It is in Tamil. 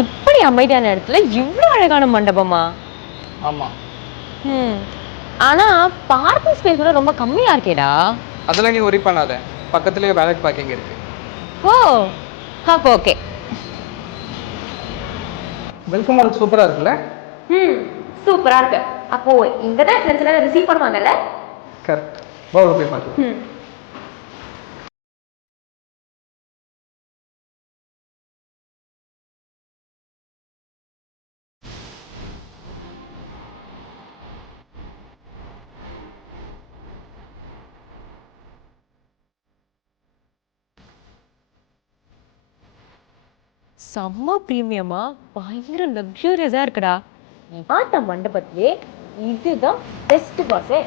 இப்படி அமைதியான இடத்துல இவ்வளோ அழகான மண்டபமா? ஆமா. ஆனா பார்க்கிங் ஸ்பேஸ் கூட ரொம்ப கம்மியா இருக்கேடா. அதெல்லாம் நீ ஒரி பண்ணாத, பக்கத்துலேயே வேலட் பார்க்கிங் இருக்கு. ஓ, அப்போ ஓகே. வெல்கம் ஹால் சூப்பரா இருக்குல்ல? சூப்பரா இருக்கு. அப்போ இங்க தான் ஃப்ரெண்ட்ஸ் எல்லாம் ரிசீவ் பண்ணுவாங்கல்ல? கரெக்ட். வா போய் பார்க்கலாம். செம்ம பிரீமியமா பயங்கர லக்ஸூரியஸா இருக்குடா. பார்த்த மண்டபத்திலே இதுதான் பெஸ்ட் பாஸே.